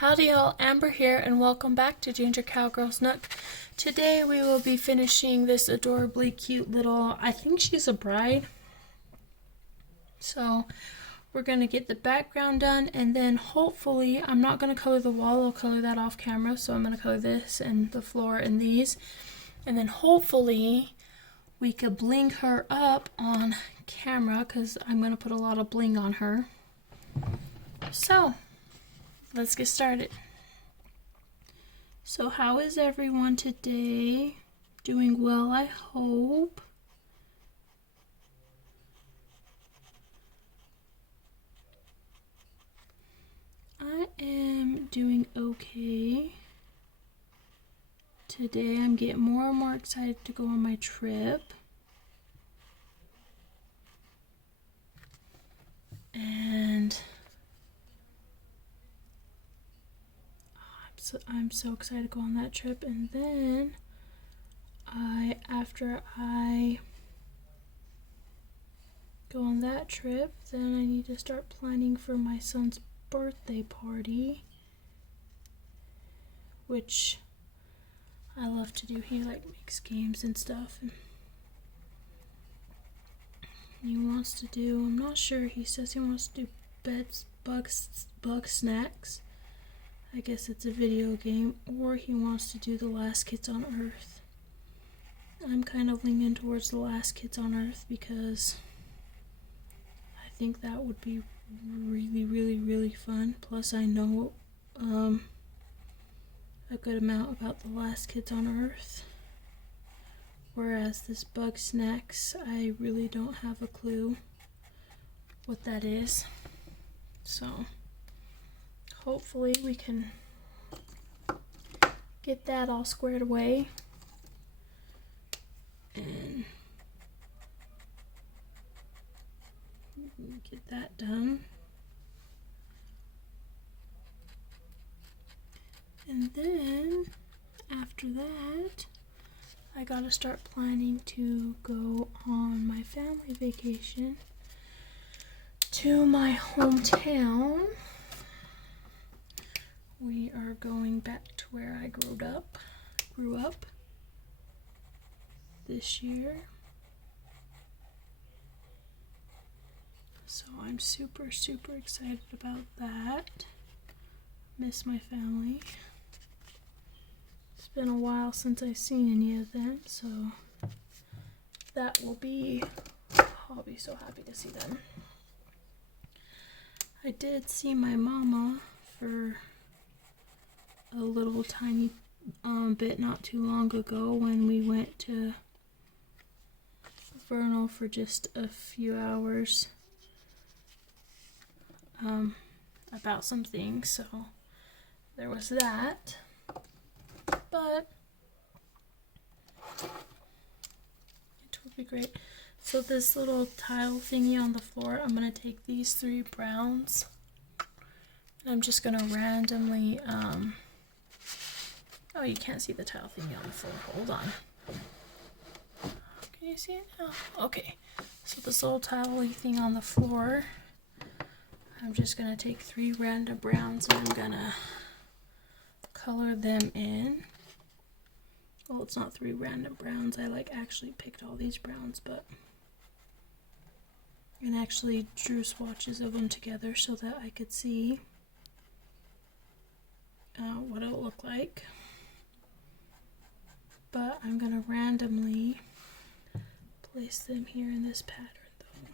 Howdy Y'all Amber here, and welcome back to Ginger Cowgirl's Nook. Today we will be finishing this adorably cute little, I think she's a bride. So we're going to get the background done, and then hopefully, I'm not going to color the wall, I'll color that off camera. So I'm going to color this and the floor and these. And then hopefully we could bling her up on camera, because I'm going to put a lot of bling on her. So let's get started. So how is everyone today? Doing well, I hope. I am doing okay. Today I'm getting more and more excited to go on my trip. And I'm so excited to go on that trip. And then after I go on that trip, then I need to start planning for my son's birthday party, which I love to do. He makes games and stuff, and he wants to do, I'm not sure, he says he wants to do bug snacks. I guess it's a video game, or he wants to do The Last Kids on Earth. I'm kind of leaning towards The Last Kids on Earth because I think that would be really fun. Plus I know a good amount about The Last Kids on Earth, whereas this bug snacks, I really don't have a clue what that is. So hopefully we can get that all squared away and get that done. And then after that, I gotta start planning to go on my family vacation to my hometown. We are going back to where I grew up this year. So I'm super excited about that. Miss my family. It's been a while since I've seen any of them, so I'll be so happy to see them. I did see my mama for a little tiny bit not too long ago when we went to Vernal for just a few hours about some things, so there was that. But it will be great. So this little tile thingy on the floor, I'm going to take these 3 browns and I'm just going to randomly oh, you can't see the tile thingy on the floor. Hold on. Can you see it now? Okay. So this little tile thing on the floor, I'm just going to take 3 random browns and I'm going to color them in. Well, it's not 3 random browns. I actually picked all these browns, and actually drew swatches of them together so that I could see what it would look like. But I'm going to randomly place them here in this pattern, though.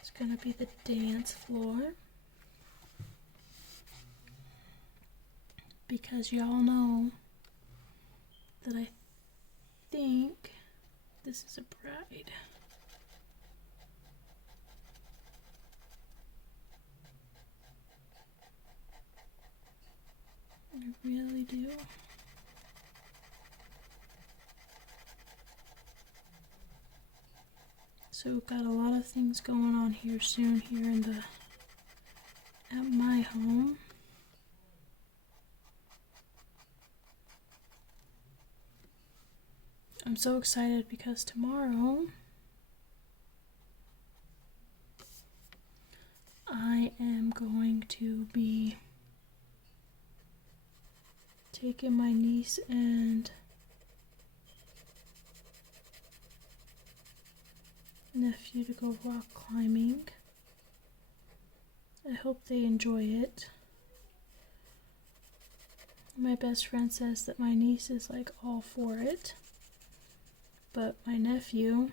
It's going to be the dance floor, because y'all know that I think this is a bride. I really do. So we've got a lot of things going on here soon here at my home. I'm so excited because tomorrow I am going to be taking my niece and nephew to go rock climbing. I hope they enjoy it. My best friend says that my niece is like all for it, but my nephew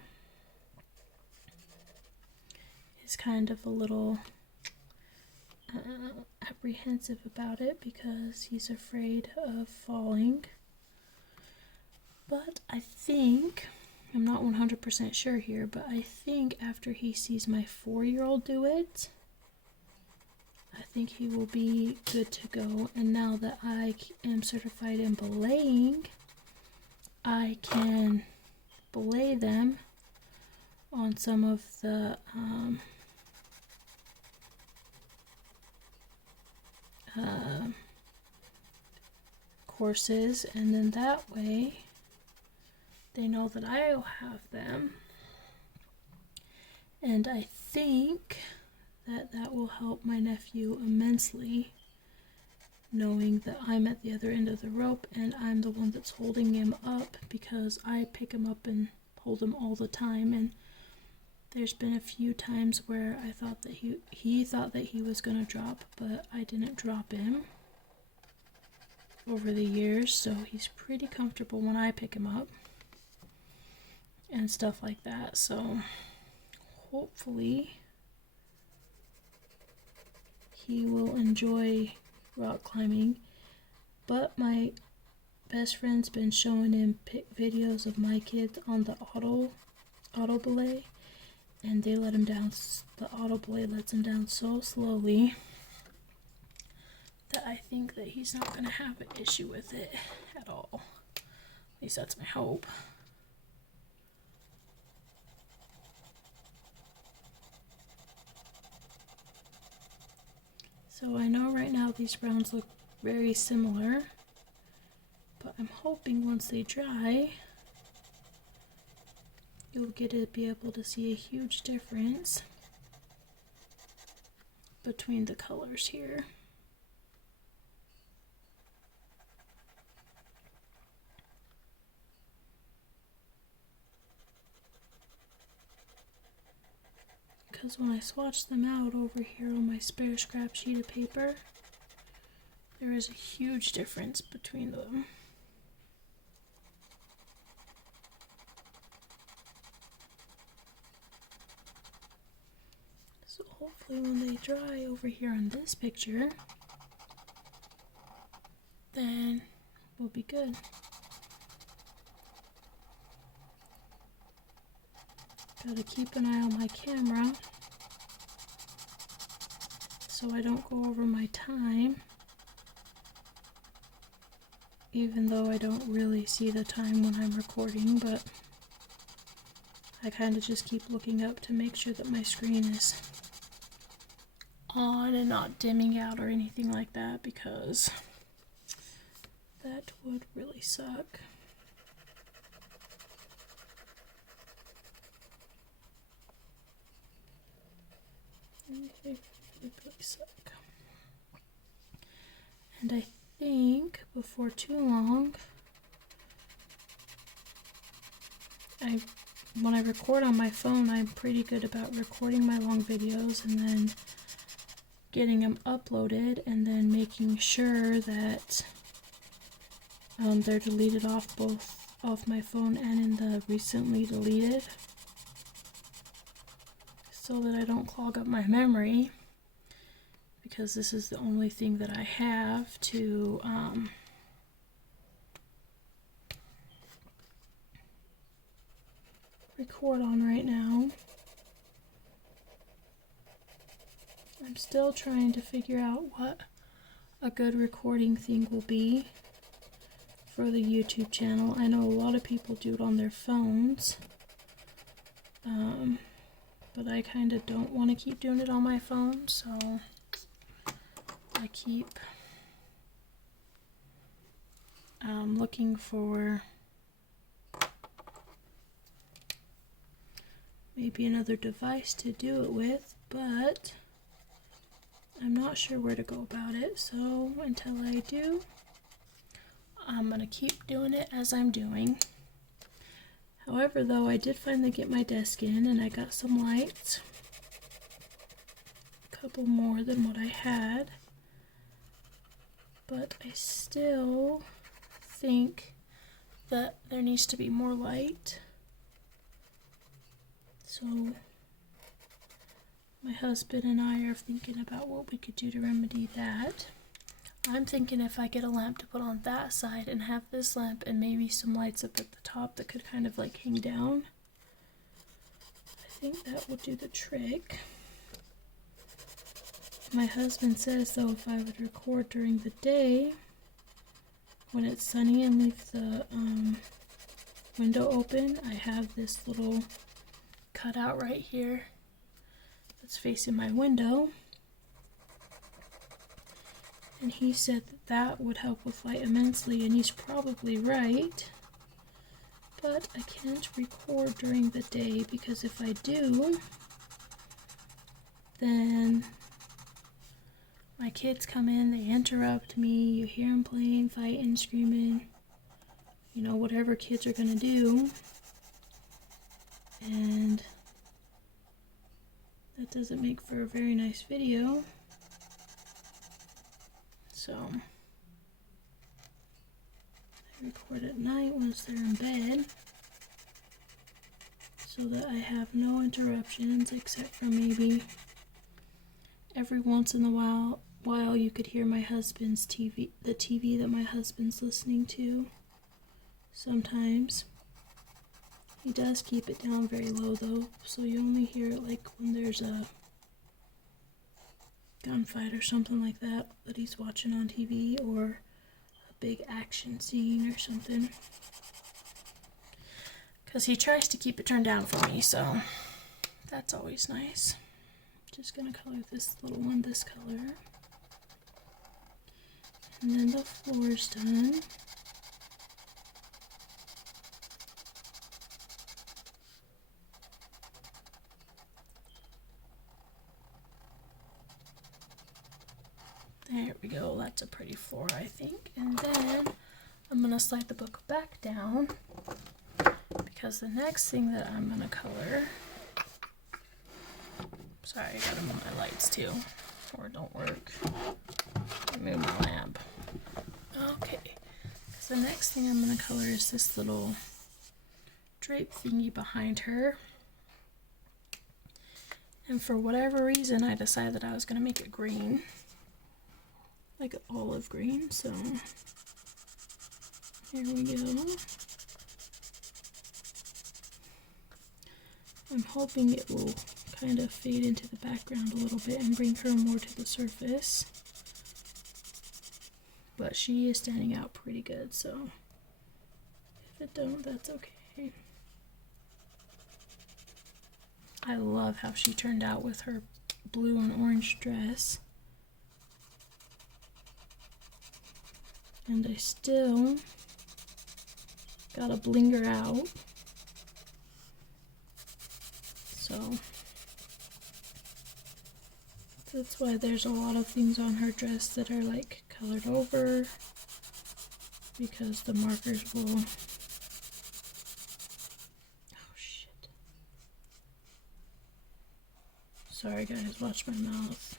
is kind of a little apprehensive about it because he's afraid of falling. But I think, I'm not 100% sure here, but I think after he sees my 4-year-old do it, I think he will be good to go. And now that I am certified in belaying, I can belay them on some of the courses, and then that way they know that I'll have them. And I think that will help my nephew immensely, knowing that I'm at the other end of the rope and I'm the one that's holding him up, because I pick him up and hold him all the time. And there's been a few times where I thought that he thought that he was gonna drop, but I didn't drop him over the years, so he's pretty comfortable when I pick him up and stuff like that. So hopefully he will enjoy rock climbing. But my best friend's been showing him videos of my kids on the auto belay, and they let him down. The auto belay lets him down so slowly that I think that he's not going to have an issue with it at all. At least that's my hope. So I know right now these browns look very similar, but I'm hoping once they dry, you'll get to be able to see a huge difference between the colors here. Because when I swatch them out over here on my spare scrap sheet of paper, there is a huge difference between them. So hopefully when they dry over here on this picture, then we'll be good. Gotta keep an eye on my camera so I don't go over my time, even though I don't really see the time when I'm recording, but I kind of just keep looking up to make sure that my screen is on and not dimming out or anything like that, because that would really suck. It would really suck. And I think before too long, when I record on my phone, I'm pretty good about recording my long videos and then getting them uploaded and then making sure that they're deleted off both off my phone and in the recently deleted, so that I don't clog up my memory, because this is the only thing that I have to record on right now. I'm still trying to figure out what a good recording thing will be for the YouTube channel. I know a lot of people do it on their phones, but I kind of don't want to keep doing it on my phone, so I keep looking for maybe another device to do it with, but I'm not sure where to go about it. So until I do, I'm going to keep doing it as I'm doing. However, though, I did finally get my desk in and I got some lights. A couple more than what I had. But I still think that there needs to be more light. So my husband and I are thinking about what we could do to remedy that. I'm thinking if I get a lamp to put on that side and have this lamp and maybe some lights up at the top that could kind of like hang down. I think that would do the trick. My husband says though if I would record during the day when it's sunny and leave the window open, I have this little cutout right here that's facing my window. And he said that that would help with light immensely, and he's probably right. But I can't record during the day because if I do, then my kids come in, they interrupt me, you hear them playing, fighting, screaming, you know, whatever kids are gonna do. And that doesn't make for a very nice video. So I record at night once they're in bed so that I have no interruptions except for maybe every once in a while you could hear my husband's TV, the TV that my husband's listening to. Sometimes he does keep it down very low though, so you only hear it like when there's a gunfight or something like that he's watching on TV, or a big action scene or something, because he tries to keep it turned down for me, so that's always nice. Just gonna color this little one this color, and then the floor's done. There we go, that's a pretty floor, I think. And then I'm going to slide the book back down because the next thing that I'm going to color, sorry, I gotta move my lights too, or it don't work. Move my lamp. Okay, so the next thing I'm going to color is this little drape thingy behind her. And for whatever reason, I decided that I was going to make it green. Like an olive green, so here we go. I'm hoping it will kind of fade into the background a little bit and bring her more to the surface. But she is standing out pretty good, so if it don't, that's okay. I love how she turned out with her blue and orange dress. And I still gotta bling her out. So that's why there's a lot of things on her dress that are like colored over, because the markers will... Oh shit. Sorry guys, watch my mouth.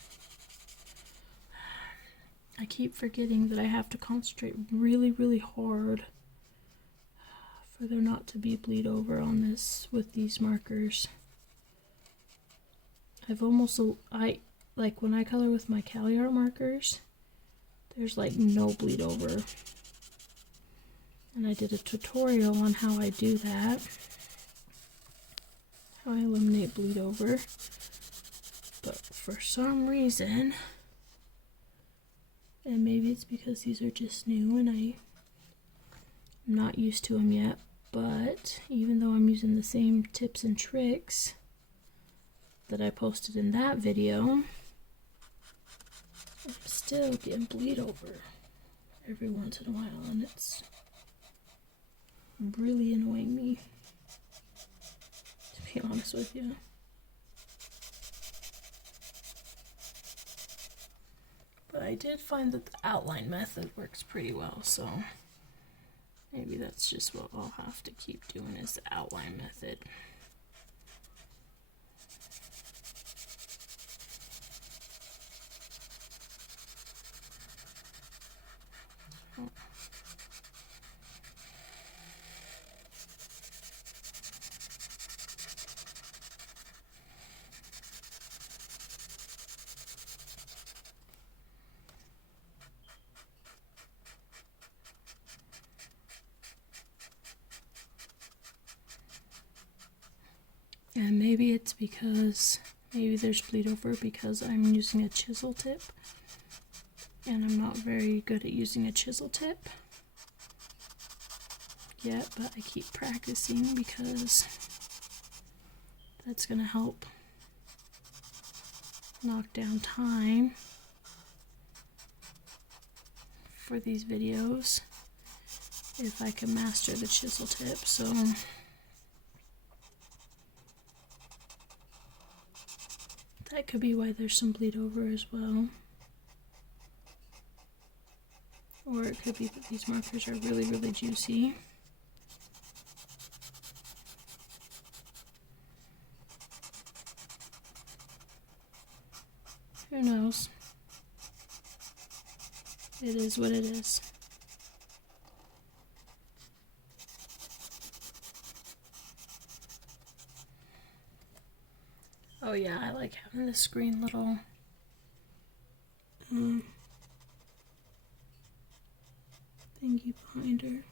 I keep forgetting that I have to concentrate really, really hard for there not to be bleed over on this with these markers. Like when I color with my Cali Art markers, there's like no bleed over. And I did a tutorial on how I do that, how I eliminate bleed over. But for some reason, and maybe it's because these are just new and I'm not used to them yet, but even though I'm using the same tips and tricks that I posted in that video, I'm still getting bleed over every once in a while, and it's really annoying me, to be honest with you. But I did find that the outline method works pretty well, so Maybe that's just what I'll have to keep doing, is the outline method. And maybe it's because, maybe there's bleed over because I'm using a chisel tip. And I'm not very good at using a chisel tip yet, but I keep practicing because that's going to help knock down time for these videos if I can master the chisel tip. So that could be why there's some bleed over as well. Or it could be that these markers are really, really juicy. Who knows? It is what it is. Oh yeah, I like having this green little thingy behind her.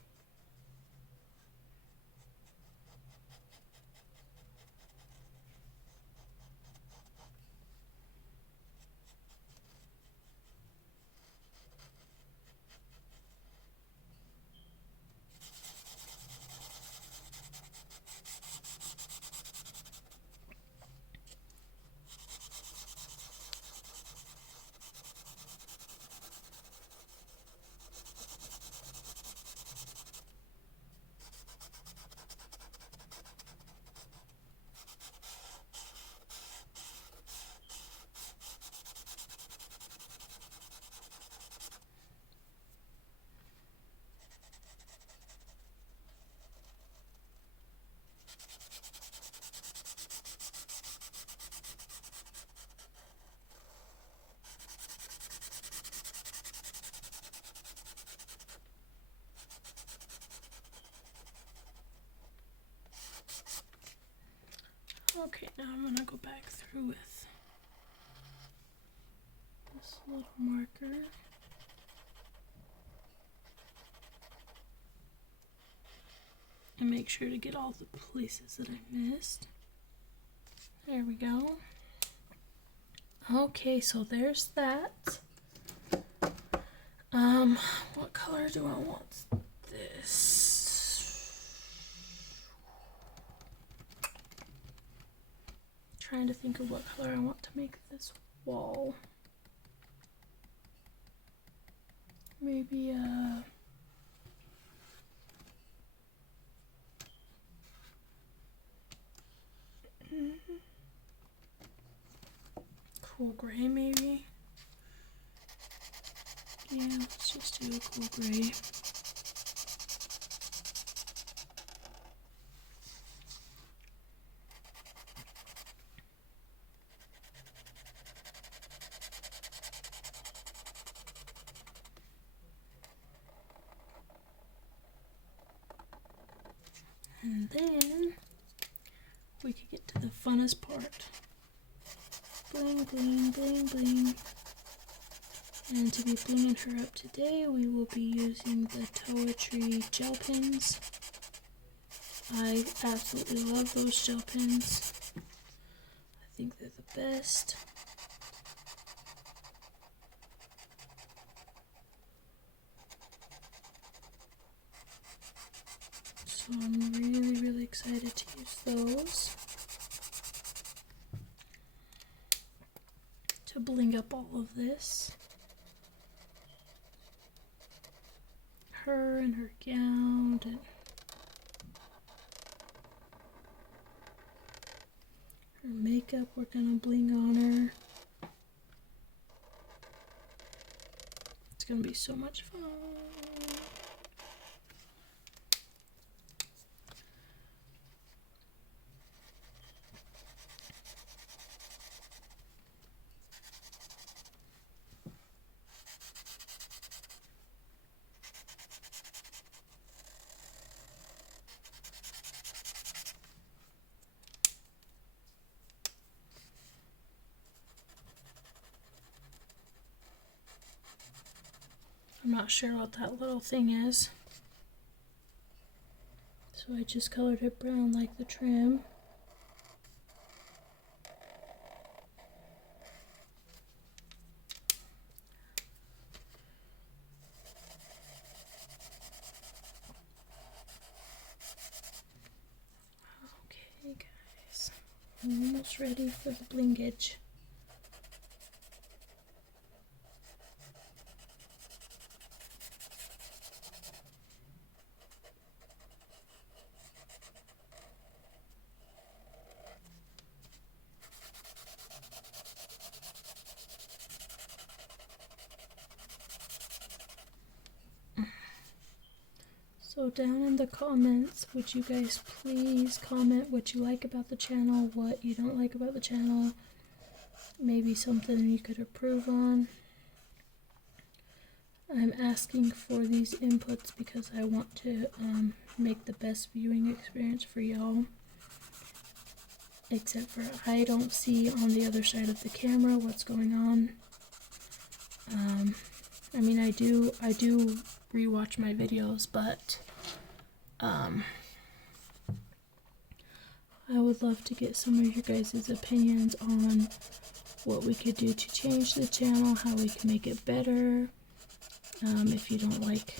Okay, now I'm gonna go back through with this little marker. And make sure to get all the places that I missed. There we go. Okay, so there's that. What color do I want this? Trying to think of what color I want to make this wall. Maybe cool gray maybe. Yeah, let's just do a cool gray. And then we could get to the funnest part. Bling, bling, bling, bling. And to be blinging her up today, we will be using the Poetry gel pens. I absolutely love those gel pens. I think they're the best. So I'm really, really excited to use those to bling up all of this. Her and her gown and her makeup, we're gonna bling on her. It's gonna be so much fun. I'm not sure what that little thing is. So I just colored it brown like the trim. Okay guys, I'm almost ready for the blingage. So down in the comments, would you guys please comment what you like about the channel, what you don't like about the channel, maybe something you could improve on. I'm asking for these inputs because I want to make the best viewing experience for y'all. Except for I don't see on the other side of the camera what's going on. I mean, I do rewatch my videos, but I would love to get some of your guys' opinions on what we could do to change the channel, how we can make it better. If you don't like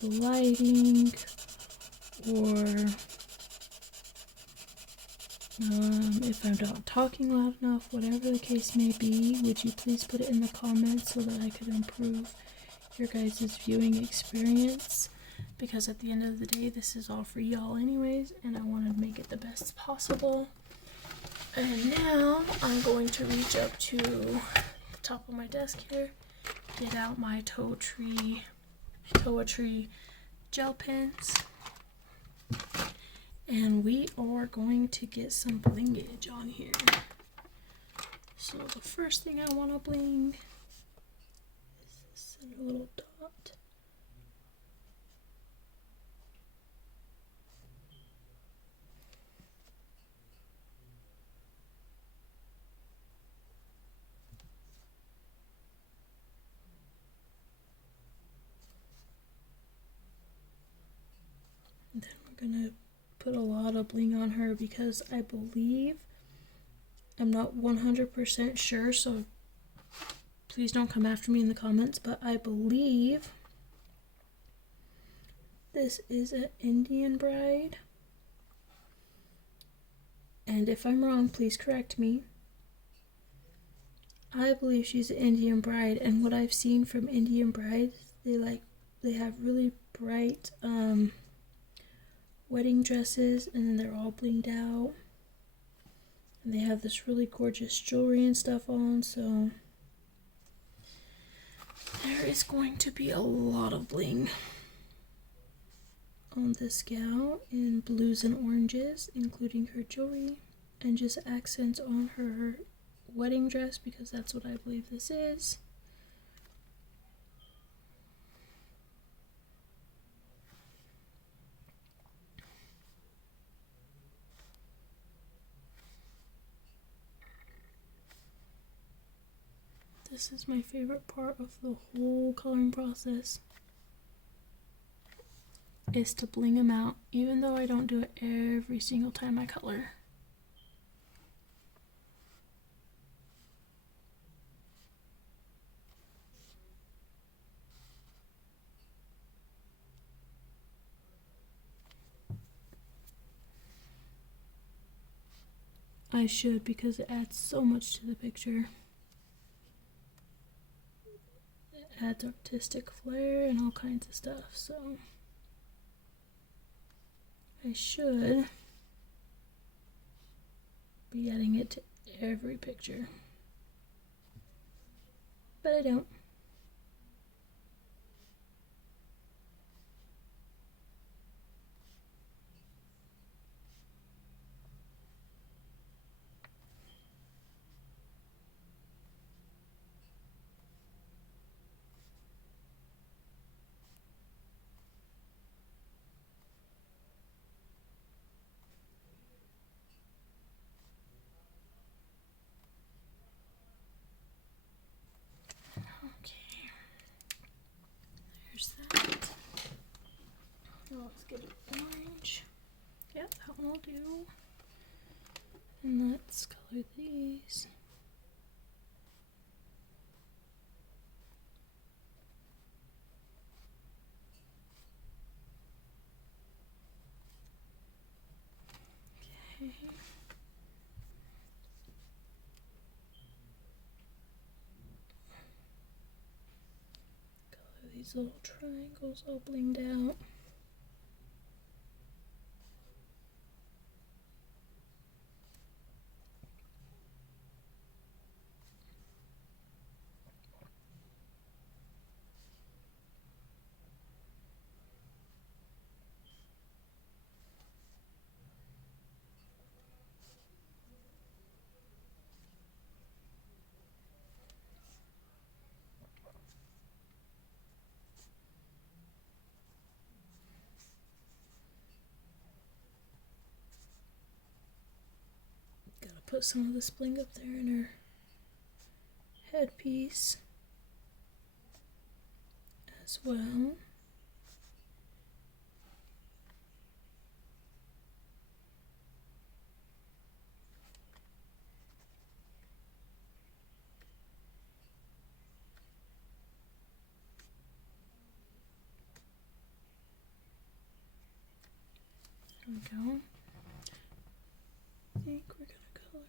the lighting, or if I'm not talking loud enough, whatever the case may be, would you please put it in the comments so that I could improve your guys' viewing experience? Because at the end of the day, this is all for y'all anyways, and I want to make it the best possible. And now I'm going to reach up to the top of my desk here, get out my Toa-Tree gel pens, and we are going to get some blingage on here. So the first thing I want to bling is this center little dot. And then we're gonna put a lot of bling on her because I believe, I'm not 100% sure, so please don't come after me in the comments, but I believe this is an Indian bride. And if I'm wrong, please correct me. I believe she's an Indian bride, and what I've seen from Indian brides, they have really bright wedding dresses, and then they're all blinged out, and they have this really gorgeous jewelry and stuff on, so there is going to be a lot of bling on this gal in blues and oranges, including her jewelry, and just accents on her wedding dress, because that's what I believe this is. This is my favorite part of the whole coloring process, is to bling them out, even though I don't do it every single time I color. I should, because it adds so much to the picture. It adds artistic flair and all kinds of stuff, so I should be adding it to every picture, but I don't. get an orange. Yeah, that one will do. And let's color these. Okay. Color these little triangles all blinged out. Gotta put some of this bling up there in her headpiece as well. There we go. I think we're gonna color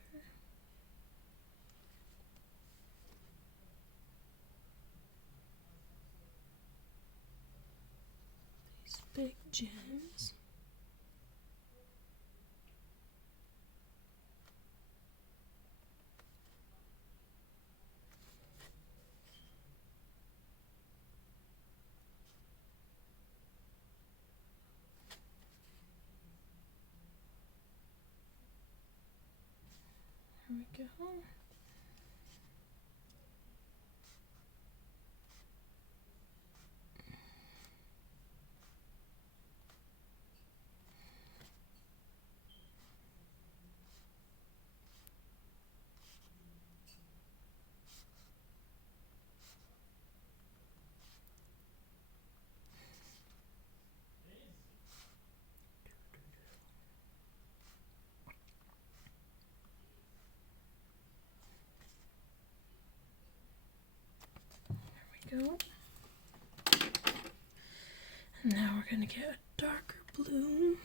these big gems. There we go. Go. And now we're going to get a darker blue.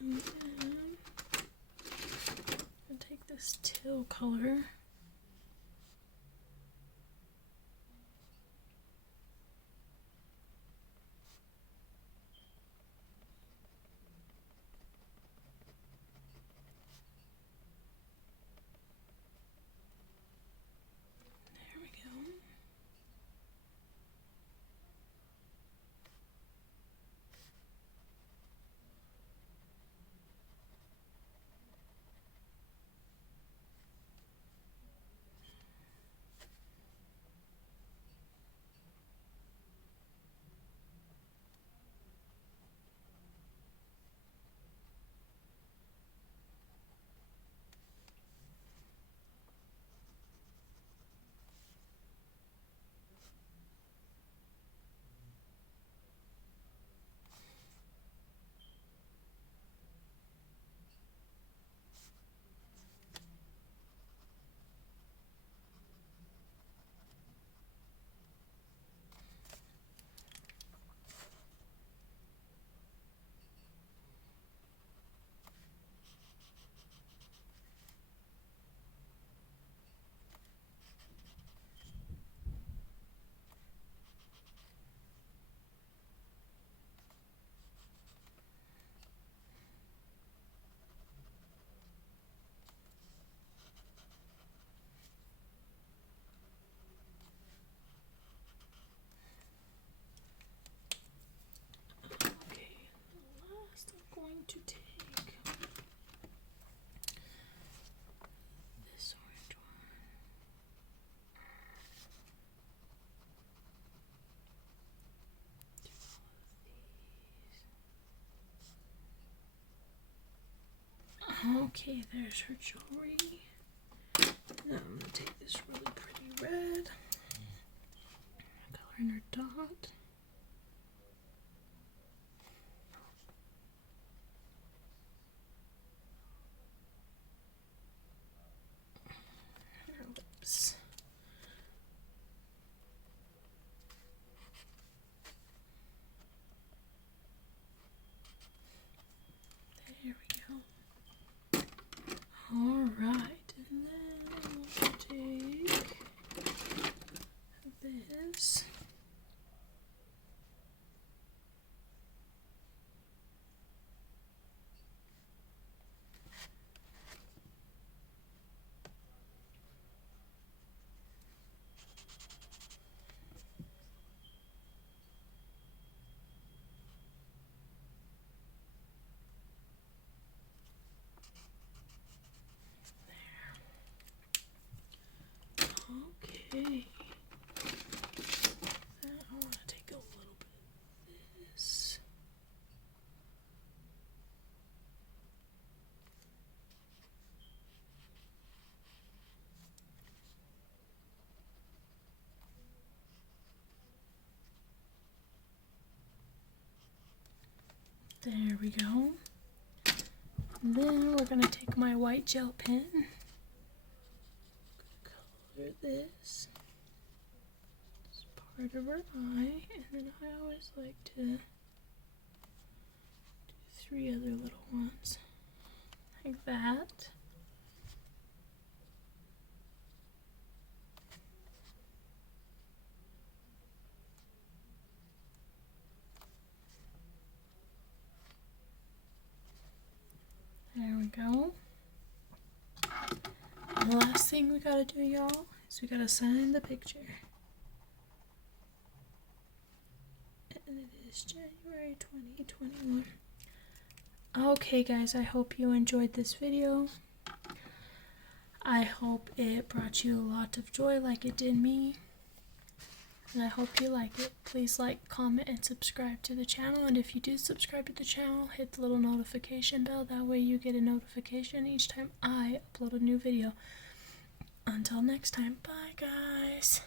And then I'll take this teal color. There we go. Okay, there's her jewelry. Now I'm gonna take this really pretty red, color in her dot. Her lips. There we go. Alright, and then we'll take this. Okay. Then I want to take a little bit of this. There we go. And then we're going to take my white gel pen. Color this. It's part of her eye. And then I always like to do 3 other little ones. Like that. There we go. And the last thing we gotta do, y'all, is we gotta sign the picture. And it is January 2021. Okay guys, I hope you enjoyed this video. I hope it brought you a lot of joy like it did me. And I hope you like it. Please like, comment, and subscribe to the channel. And if you do subscribe to the channel, hit the little notification bell. That way you get a notification each time I upload a new video. Until next time, bye guys.